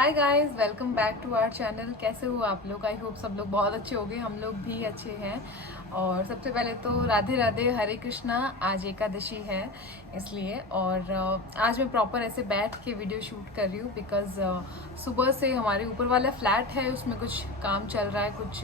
Hi guys, welcome back to our channel. कैसे हो आप लोग? आई होप सब लोग बहुत अच्छे होंगे। हम लोग भी अच्छे हैं। और सबसे पहले तो राधे राधे, हरे कृष्णा। आज एकादशी है इसलिए। और आज मैं प्रॉपर ऐसे बैठ के वीडियो शूट कर रही हूँ बिकॉज सुबह से हमारे ऊपर वाला फ्लैट है, उसमें कुछ काम चल रहा है। कुछ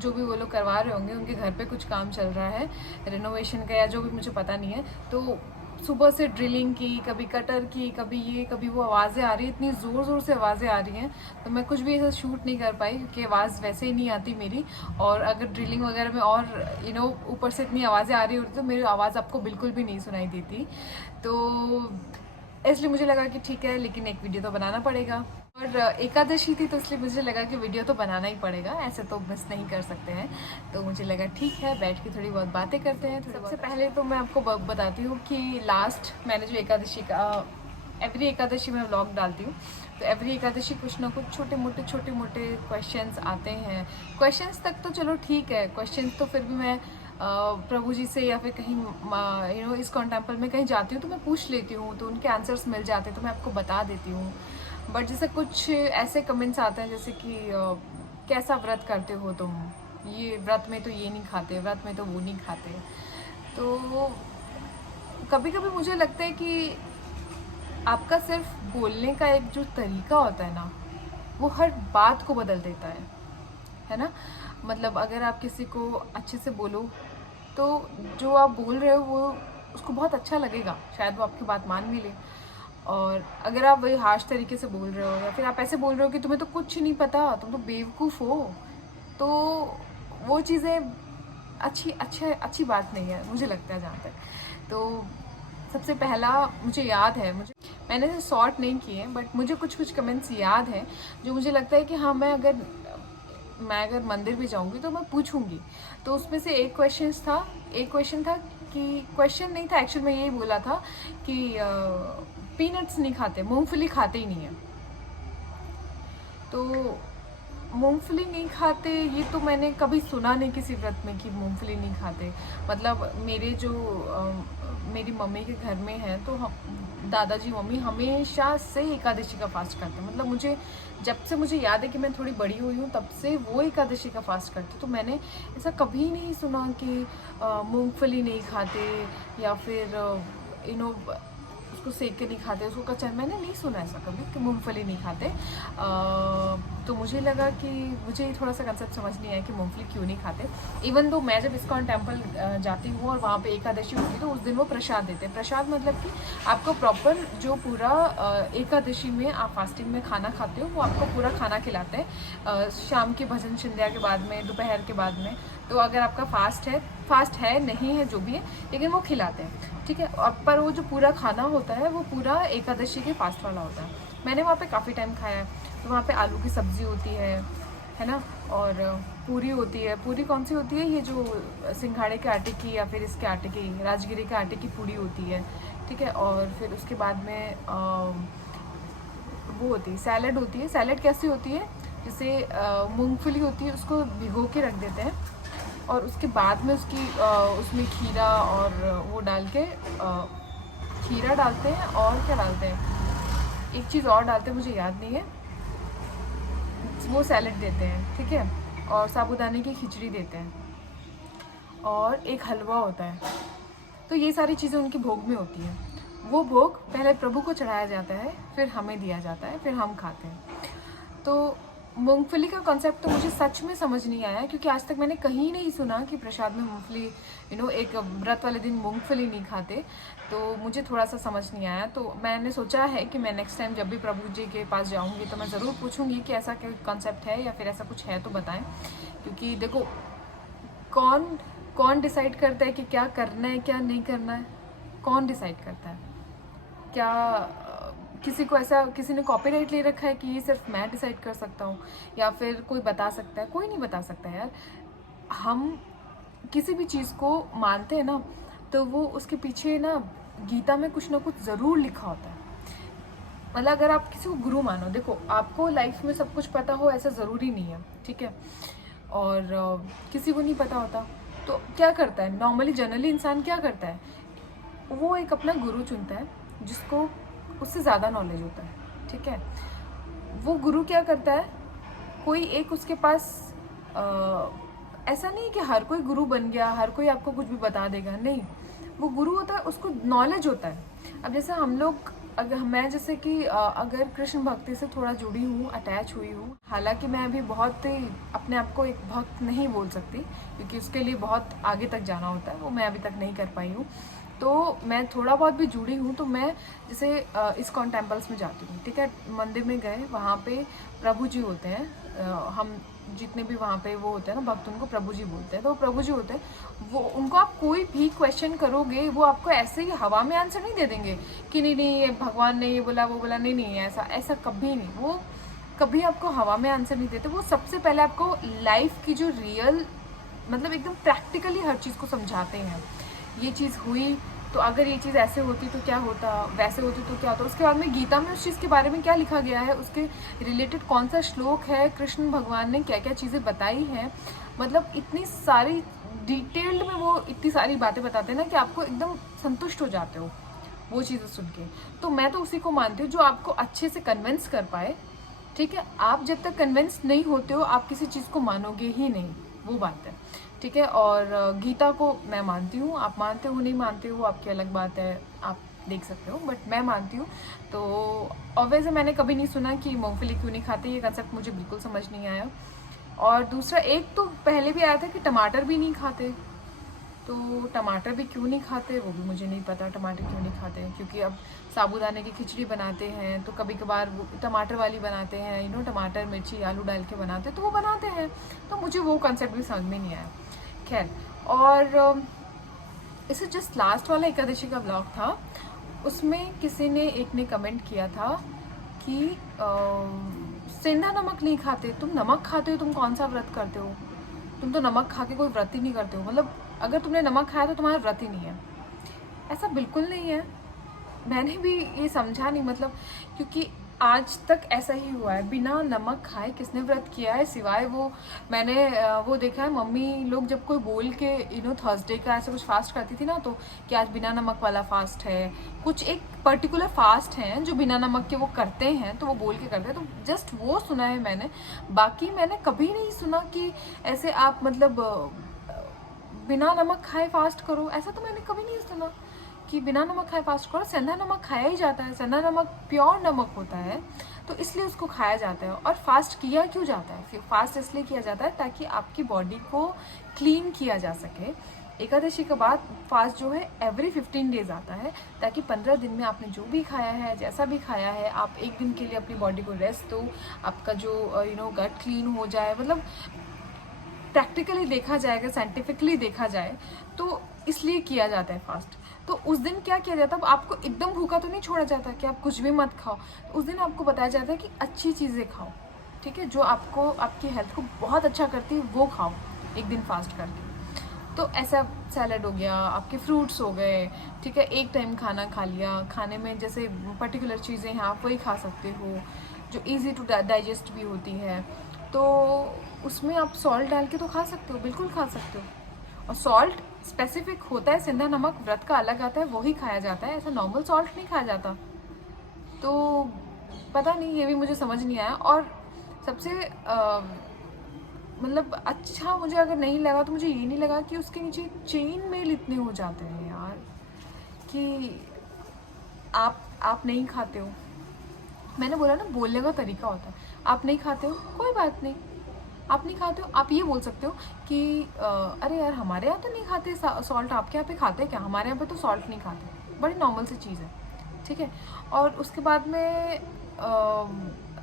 जो भी वो लोग करवा रहे होंगे, उनके घर पे कुछ काम चल रहा है रेनोवेशन का या जो भी, मुझे पता नहीं है। तो सुबह से ड्रिलिंग की, कभी कटर की, कभी ये कभी वो आवाज़ें आ रही हैं, इतनी ज़ोर ज़ोर से आवाज़ें आ रही हैं। तो मैं कुछ भी ऐसा शूट नहीं कर पाई क्योंकि आवाज़ वैसे ही नहीं आती मेरी। और अगर ड्रिलिंग वगैरह में और ऊपर से इतनी आवाज़ें आ रही होती तो मेरी आवाज़ आपको बिल्कुल भी नहीं सुनाई देती। तो इसलिए मुझे लगा कि ठीक है, लेकिन एक वीडियो तो बनाना पड़ेगा। और एकादशी थी तो इसलिए मुझे लगा कि वीडियो तो बनाना ही पड़ेगा, ऐसे तो मिस नहीं कर सकते हैं। तो मुझे लगा ठीक है, बैठ के थोड़ी बहुत बातें करते हैं। सबसे पहले तो मैं आपको बताती हूँ कि लास्ट मैंने जो एकादशी का, एवरी एकादशी में व्लॉग डालती हूँ। तो एवरी एकादशी कुछ ना कुछ छोटे मोटे क्वेश्चंस आते हैं। क्वेश्चंस तक तो चलो ठीक है, क्वेश्चंस तो फिर भी मैं प्रभु जी से या फिर कहीं इस्कॉन टेम्पल में कहीं जाती हूँ तो मैं पूछ लेती हूँ, तो उनके आंसर्स मिल जाते हैं तो मैं आपको बता देती हूँ। बट जैसे कुछ ऐसे कमेंट्स आते हैं जैसे कि कैसा व्रत करते हो तुम, ये व्रत में तो ये नहीं खाते, व्रत में तो वो नहीं खाते। तो कभी कभी मुझे लगता है कि आपका सिर्फ बोलने का एक जो तरीका होता है ना, वो हर बात को बदल देता है ना। मतलब अगर आप किसी को अच्छे से बोलो तो जो आप बोल रहे हो वो उसको बहुत अच्छा लगेगा, शायद वो आपकी बात मान भी ले। और अगर आप वही हार्श तरीके से बोल रहे हो या फिर आप ऐसे बोल रहे हो कि तुम्हें तो कुछ नहीं पता, तुम तो बेवकूफ़ हो, तो वो चीज़ें अच्छी बात नहीं है, मुझे लगता है जहाँ तक। तो सबसे पहला मुझे याद है, मैंने इसे सॉर्ट नहीं किए बट मुझे कुछ कमेंट्स याद हैं जो मुझे लगता है कि हाँ, मैं अगर मंदिर भी जाऊंगी तो मैं पूछूंगी। तो उसमें से एक क्वेश्चन था कि, क्वेश्चन नहीं था एक्चुअली, मैं यही बोला था कि पीनट्स नहीं खाते, मूंगफली खाते ही नहीं है। तो मूंगफली नहीं खाते, ये तो मैंने कभी सुना नहीं किसी व्रत में कि मूंगफली नहीं खाते। मतलब मेरी मम्मी के घर में है तो हम दादाजी मम्मी हमेशा से एकादशी का फास्ट करते हैं। मतलब जब से मुझे याद है कि मैं थोड़ी बड़ी हुई हूँ तब से वो एकादशी का फास्ट करते। तो मैंने ऐसा कभी नहीं सुना कि मूंगफली नहीं खाते या फिर उसको सेक के नहीं खाते, उसको कच्चा, मैंने नहीं सुना ऐसा कभी कि मूंगफली नहीं खाते। तो मुझे लगा कि मुझे थोड़ा सा कंसेप्ट समझ नहीं आया कि मूंगफली क्यों नहीं खाते। इवन दो मैं जब इस्कॉन टेम्पल जाती हूँ और वहाँ पे एकादशी होती है तो उस दिन वो प्रसाद देते हैं। प्रसाद मतलब कि आपको प्रॉपर जो पूरा एकादशी में आप फास्टिंग में खाना खाते हो वो आपको पूरा खाना खिलाते हैं शाम के भजन संध्या के बाद में, दोपहर के बाद में। तो अगर आपका फास्ट है नहीं है जो भी है, लेकिन वो खिलाते हैं, ठीक है। पर वो जो पूरा खाना होता है वो पूरा एकादशी के फास्ट वाला होता है। मैंने वहाँ पे काफ़ी टाइम खाया है। तो वहाँ पे आलू की सब्ज़ी होती है ना, और पूरी होती है। पूरी कौन सी होती है, ये जो सिंघाड़े के आटे की या फिर इसके आटे की, राजगिरी के आटे की पूरी होती है, ठीक है। और फिर उसके बाद में वो होती है सैलड होती है। सैलड कैसी होती है, जैसे मूंगफली होती है, उसको भिगो के रख देते हैं और उसके बाद में उसमें खीरा और वो डाल के खीरा डालते हैं और क्या डालते हैं, एक चीज़ और डालते हैं मुझे याद नहीं है, वो सैलड देते हैं, ठीक है। और साबूदाने की खिचड़ी देते हैं और एक हलवा होता है। तो ये सारी चीज़ें उनकी भोग में होती हैं। वो भोग पहले प्रभु को चढ़ाया जाता है, फिर हमें दिया जाता है, फिर हम खाते हैं। तो मूंगफली का कॉन्सेप्ट तो मुझे सच में समझ नहीं आया क्योंकि आज तक मैंने कहीं नहीं सुना कि प्रसाद में मूंगफली, एक व्रत वाले दिन मूंगफली नहीं खाते। तो मुझे थोड़ा सा समझ नहीं आया। तो मैंने सोचा है कि मैं नेक्स्ट टाइम जब भी प्रभु जी के पास जाऊंगी तो मैं ज़रूर पूछूंगी कि ऐसा क्या कॉन्सेप्ट है या फिर ऐसा कुछ है तो बताएं। क्योंकि देखो, कौन डिसाइड करता है कि क्या करना है क्या नहीं करना है? कौन डिसाइड करता है? क्या किसी ने कॉपीराइट ले रखा है कि ये सिर्फ मैं डिसाइड कर सकता हूँ, या फिर कोई बता सकता है? कोई नहीं बता सकता यार। हम किसी भी चीज़ को मानते हैं ना, तो वो उसके पीछे ना गीता में कुछ ना कुछ ज़रूर लिखा होता है। मतलब अगर आप किसी को गुरु मानो, देखो आपको लाइफ में सब कुछ पता हो ऐसा ज़रूरी नहीं है, ठीक है। और किसी को नहीं पता होता तो क्या करता है, नॉर्मली जनरली इंसान क्या करता है, वो एक अपना गुरु चुनता है जिसको उससे ज़्यादा नॉलेज होता है, ठीक है। वो गुरु क्या करता है, कोई एक उसके पास ऐसा नहीं है कि हर कोई गुरु बन गया, हर कोई आपको कुछ भी बता देगा, नहीं। वो गुरु होता है, उसको नॉलेज होता है। अब जैसे हम लोग, अगर मैं जैसे कि अगर कृष्ण भक्ति से थोड़ा जुड़ी हूँ, अटैच हुई हूँ, हालांकि मैं अभी बहुत ही अपने आप को एक भक्त नहीं बोल सकती, क्योंकि उसके लिए बहुत आगे तक जाना होता है, वो मैं अभी तक नहीं कर पाई हूँ। तो मैं थोड़ा बहुत भी जुड़ी हूँ, तो मैं जैसे इस्कॉन टेम्पल्स में जाती हूँ, ठीक है। मंदिर में गए, वहाँ पे प्रभु जी होते हैं, हम जितने भी वहाँ पे वो होते हैं ना भक्त, उनको प्रभु जी बोलते हैं। तो वो प्रभु जी होते हैं, वो उनको आप कोई भी क्वेश्चन करोगे, वो आपको ऐसे ही हवा में आंसर नहीं दे देंगे कि नहीं नहीं ये भगवान ने ये बोला वो बोला, नहीं नहीं ऐसा ऐसा कभी नहीं। वो कभी आपको हवा में आंसर नहीं देते। वो सबसे पहले आपको लाइफ की जो रियल, मतलब एकदम प्रैक्टिकली हर चीज़ को समझाते हैं। ये चीज़ हुई तो अगर ये चीज़ ऐसे होती तो क्या होता, वैसे होती तो क्या होता। उसके बाद में गीता में उस चीज़ के बारे में क्या लिखा गया है, उसके रिलेटेड कौन सा श्लोक है, कृष्ण भगवान ने क्या क्या चीज़ें बताई हैं, मतलब इतनी सारी डिटेल्ड में वो इतनी सारी बातें बताते हैं ना कि आपको एकदम संतुष्ट हो जाते हो वो चीज़ें सुन के। तो मैं तो उसी को मानती हूँ जो आपको अच्छे से कन्विंस कर पाए, ठीक है। आप जब तक कन्विंस नहीं होते हो, आप किसी चीज़ को मानोगे ही नहीं, वो बात है, ठीक है। और गीता को मैं मानती हूँ, आप मानते हो नहीं मानते हो आपकी अलग बात है, आप देख सकते हो, बट मैं मानती हूँ। तो ऑब्वियसली मैंने कभी नहीं सुना कि मूंगफली क्यों नहीं खाते, ये कंसेप्ट मुझे बिल्कुल समझ नहीं आया। और दूसरा, एक तो पहले भी आया था कि टमाटर भी नहीं खाते, तो टमाटर भी क्यों नहीं खाते वो भी मुझे नहीं पता, टमाटर क्यों नहीं खाते। क्योंकि अब साबूदाने की खिचड़ी बनाते हैं तो कभी कभार वो टमाटर वाली बनाते हैं, टमाटर मिर्ची आलू डाल के बनाते हैं, तो वो बनाते हैं। तो मुझे वो कंसेप्ट भी समझ में नहीं आया। खैर, और इसे जस्ट लास्ट वाला एकादशी का ब्लॉग था, उसमें किसी ने एक ने कमेंट किया था कि सेंधा नमक नहीं खाते, तुम नमक खाते हो, तुम कौन सा व्रत करते हो, तुम तो नमक खा के कोई व्रत ही नहीं करते हो, मतलब अगर तुमने नमक खाया तो तुम्हारा व्रत ही नहीं है। ऐसा बिल्कुल नहीं है, मैंने भी ये समझा नहीं, मतलब क्योंकि आज तक ऐसा ही हुआ है, बिना नमक खाए किसने व्रत किया है, सिवाय वो मैंने वो देखा है मम्मी लोग जब कोई बोल के थर्सडे का ऐसा कुछ फास्ट करती थी ना, तो कि आज बिना नमक वाला फास्ट है, कुछ एक पर्टिकुलर फास्ट है जो बिना नमक के वो करते हैं, तो वो बोल के करते हैं, तो जस्ट वो सुना है मैंने। बाकी मैंने कभी नहीं सुना कि ऐसे आप मतलब बिना नमक खाए फास्ट करो, ऐसा तो मैंने कभी नहीं सुना कि बिना नमक खाए फास्ट करो। सेंधा नमक खाया ही जाता है, सेंधा नमक प्योर नमक होता है, तो इसलिए उसको खाया जाता है। और फास्ट किया क्यों जाता है, फिर फास्ट इसलिए किया जाता है ताकि आपकी बॉडी को क्लीन किया जा सके। एकादशी के बाद फास्ट जो है एवरी 15 डेज आता है, ताकि 15 दिन में आपने जो भी खाया है, जैसा भी खाया है, आप एक दिन के लिए अपनी बॉडी को रेस्ट दो, आपका जो गट क्लीन हो जाए। मतलब प्रैक्टिकली देखा जाएगा, साइंटिफिकली देखा जाए तो इसलिए किया जाता है फास्ट। तो उस दिन क्या किया जाता है, आपको एकदम भूखा तो नहीं छोड़ा जाता कि आप कुछ भी मत खाओ, तो उस दिन आपको बताया जाता है कि अच्छी चीज़ें खाओ, ठीक है, जो आपको आपकी हेल्थ को बहुत अच्छा करती है वो खाओ एक दिन फास्ट करके। तो ऐसा सैलड हो गया, आपके फ्रूट्स हो गए, ठीक है, एक टाइम खाना खा लिया, खाने में जैसे पर्टिकुलर चीज़ें हैं आप वही खा सकते हो जो ईजी टू डाइजेस्ट भी होती है। तो उसमें आप सॉल्ट डाल के तो खा सकते हो, बिल्कुल खा सकते हो। और सॉल्ट स्पेसिफिक होता है, सेंधा नमक व्रत का अलग आता है, वही खाया जाता है, ऐसा नॉर्मल सॉल्ट नहीं खाया जाता। तो पता नहीं, ये भी मुझे समझ नहीं आया। और सबसे मतलब अच्छा मुझे अगर नहीं लगा तो मुझे ये नहीं लगा कि उसके नीचे चेन मेल इतने हो जाते हैं यार, कि आप नहीं खाते हो। मैंने बोला ना, बोलने का तरीका होता है। आप नहीं खाते हो, कोई बात नहीं, आप नहीं खाते हो, आप ये बोल सकते हो कि अरे यार हमारे यहाँ तो नहीं खाते सॉल्ट, आपके यहाँ पे खाते हैं क्या, हमारे यहाँ पे तो सॉल्ट नहीं खाते, बड़ी नॉर्मल सी चीज़ है, ठीक है। और उसके बाद में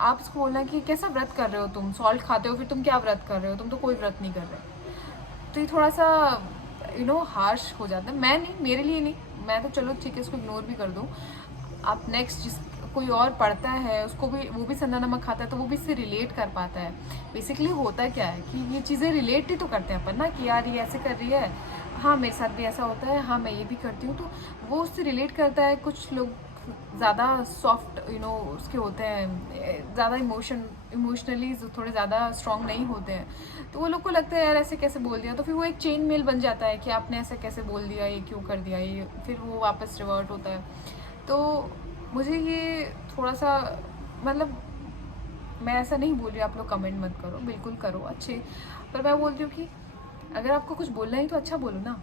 आप इसको बोलना कि कैसा व्रत कर रहे हो तुम, सॉल्ट खाते हो, फिर तुम क्या व्रत कर रहे हो, तुम तो कोई व्रत नहीं कर रहे। तो ये थोड़ा सा हार्श हो जाता है। मैं नहीं, मेरे लिए नहीं, मैं तो चलो ठीक है इसको इग्नोर भी कर दूँ। आप नेक्स्ट जिस कोई और पढ़ता है उसको भी, वो भी सेंधा नमक खाता है तो वो भी इससे रिलेट कर पाता है। बेसिकली होता क्या है कि ये चीज़ें रिलेट ही तो करते हैं अपन ना, कि यार ये ऐसे कर रही है, हाँ मेरे साथ भी ऐसा होता है, हाँ मैं ये भी करती हूँ, तो वो उससे रिलेट करता है। कुछ लोग ज़्यादा सॉफ्ट उसके होते हैं, ज़्यादा इमोशनली थोड़े ज़्यादा स्ट्रॉन्ग नहीं होते हैं, तो वो लोग को लगता है यार ऐसे कैसे बोल दिया, तो फिर वो एक चेन मेल बन जाता है कि आपने ऐसे कैसे बोल दिया, ये क्यों कर दिया, ये फिर वो वापस रिवर्ट होता है। तो मुझे ये थोड़ा सा मतलब मैं ऐसा नहीं बोल रही आप लोग कमेंट मत करो, बिल्कुल करो अच्छे, पर मैं बोलती हूँ कि अगर आपको कुछ बोलना है तो अच्छा बोलो ना।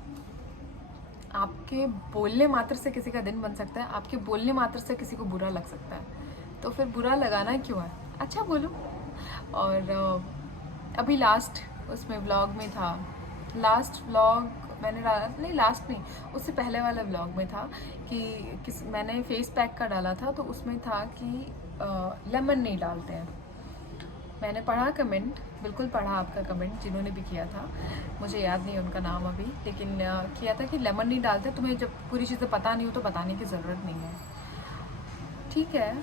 आपके बोलने मात्र से किसी का दिन बन सकता है, आपके बोलने मात्र से किसी को बुरा लग सकता है, तो फिर बुरा लगाना क्यों है, अच्छा बोलो। और अभी लास्ट उसमें व्लॉग में था, लास्ट व्लॉग मैंने डाला नहीं, लास्ट नहीं, उससे पहले वाले व्लॉग में था कि मैंने फेस पैक का डाला था, तो उसमें था कि लेमन नहीं डालते हैं। मैंने पढ़ा कमेंट, बिल्कुल पढ़ा आपका कमेंट जिन्होंने भी किया था, मुझे याद नहीं उनका नाम अभी, लेकिन किया था कि लेमन नहीं डालते। तुम्हें जब पूरी चीज़ें पता नहीं हो तो बताने की ज़रूरत नहीं है, ठीक है,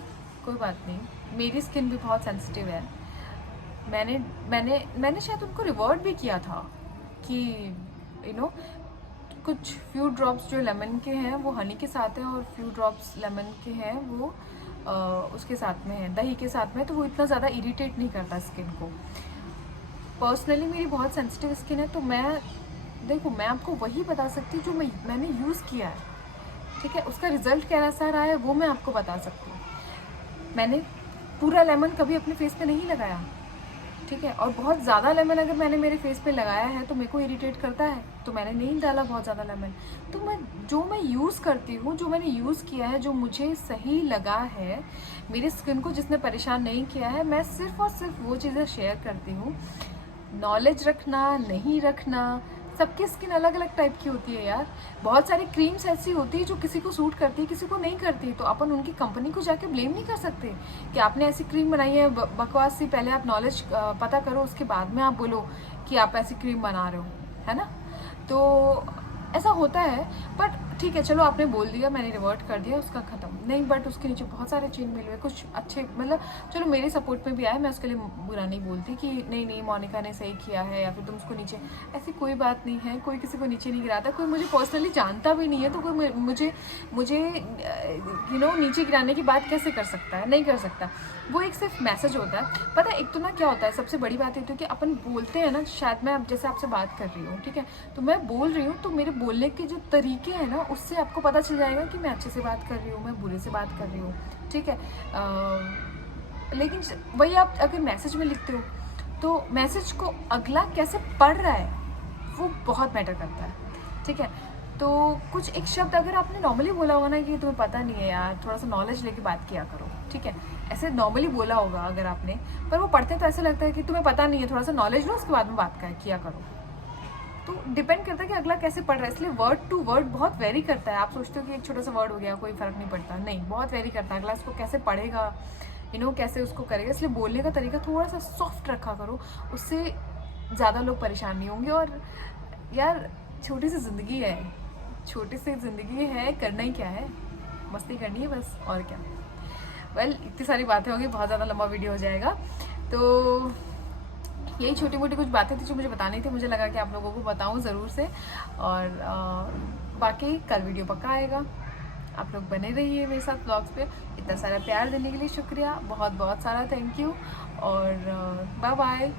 कोई बात नहीं। मेरी स्किन भी बहुत सेंसिटिव है। मैंने मैंने मैंने शायद उनको रिवॉर्ड भी किया था कि कुछ फ्यू ड्रॉप्स जो लेमन के हैं वो हनी के साथ हैं, और फ्यू ड्रॉप्स लेमन के हैं वो उसके साथ में है, दही के साथ में, तो वो इतना ज़्यादा इरिटेट नहीं करता स्किन को। पर्सनली मेरी बहुत सेंसिटिव स्किन है, तो मैं आपको वही बता सकती हूँ जो मैंने यूज़ किया है, ठीक है। उसका रिजल्ट कैसा रहा है वो मैं आपको बता सकती हूँ। मैंने पूरा लेमन कभी अपने फेस पे नहीं लगाया, ठीक है, और बहुत ज़्यादा लेमन अगर मैंने मेरे फेस पे लगाया है तो मेरे को इरिटेट करता है, तो मैंने नहीं डाला बहुत ज़्यादा लेमन। तो मैं यूज़ करती हूँ, जो मैंने यूज़ किया है, जो मुझे सही लगा है, मेरी स्किन को जिसने परेशान नहीं किया है, मैं सिर्फ और सिर्फ वो चीज़ें शेयर करती हूँ। नॉलेज रखना नहीं रखना, सबकी स्किन अलग अलग टाइप की होती है यार। बहुत सारी क्रीम्स ऐसी होती है जो किसी को सूट करती है, किसी को नहीं करती, तो अपन उनकी कंपनी को जाके ब्लेम नहीं कर सकते कि आपने ऐसी क्रीम बनाई है बकवास सी। पहले आप नॉलेज पता करो, उसके बाद में आप बोलो कि आप ऐसी क्रीम बना रहे हो, है ना। तो ऐसा होता है, बट ठीक है, चलो आपने बोल दिया, मैंने रिवर्ट कर दिया, उसका ख़त्म नहीं। बट उसके नीचे बहुत सारे चेन मिले हुए, कुछ अच्छे, मतलब चलो मेरे सपोर्ट में भी आए, मैं उसके लिए बुरा नहीं बोलती कि नहीं मोनिका ने सही किया है या फिर तुम उसको नीचे, ऐसी कोई बात नहीं है। कोई किसी को नीचे नहीं गिराता, कोई मुझे पर्सनली जानता भी नहीं है, तो कोई मुझे नीचे गिराने की बात कैसे कर सकता है, नहीं कर सकता। वो एक सिर्फ मैसेज होता है। पता है एक तो ना क्या होता है, सबसे बड़ी बात ये तो कि अपन बोलते हैं ना, शायद मैं अब जैसे आपसे बात कर रही हूँ, ठीक है, तो मैं बोल रही हूँ, तो मेरे बोलने के जो तरीके हैं ना, उससे आपको पता चल जाएगा कि मैं अच्छे से बात कर रही हूँ, मैं बुरे से बात कर रही हूँ, ठीक है। लेकिन वही आप अगर मैसेज में लिखते हो तो मैसेज को अगला कैसे पढ़ रहा है वो बहुत मैटर करता है, ठीक है। तो कुछ एक शब्द अगर आपने नॉर्मली बोला होगा ना कि तुम्हें पता नहीं है यार, थोड़ा सा नॉलेज लेके बात किया करो, ठीक है, ऐसे नॉर्मली बोला होगा अगर आपने, पर वो पढ़ते तो ऐसे लगता है कि तुम्हें पता नहीं है, थोड़ा सा नॉलेज लो उसके बाद में बात किया करो। तो डिपेंड करता है कि अगला कैसे पढ़ रहा है, इसलिए वर्ड टू वर्ड बहुत वेरी करता है। आप सोचते हो कि एक छोटा सा वर्ड हो गया कोई फर्क नहीं पड़ता, नहीं, बहुत वेरी करता है। अगला इसको कैसे पढ़ेगा, कैसे उसको करेगा, इसलिए बोलने का तरीका थोड़ा सा सॉफ्ट रखा करो, उससे ज़्यादा लोग परेशान नहीं होंगे। और यार छोटी सी ज़िंदगी है, छोटी सी ज़िंदगी है, करना ही क्या है, मस्ती करनी है बस, और क्या। इतनी सारी बातें होंगी, बहुत ज़्यादा लंबा वीडियो हो जाएगा, तो यही छोटी मोटी कुछ बातें थी जो मुझे बतानी थी, मुझे लगा कि आप लोगों को बताऊं ज़रूर से। और बाकी कल वीडियो पक्का आएगा, आप लोग बने रहिए मेरे साथ ब्लॉग्स पे। इतना सारा प्यार देने के लिए शुक्रिया, बहुत बहुत सारा थैंक यू, और बाय बाय।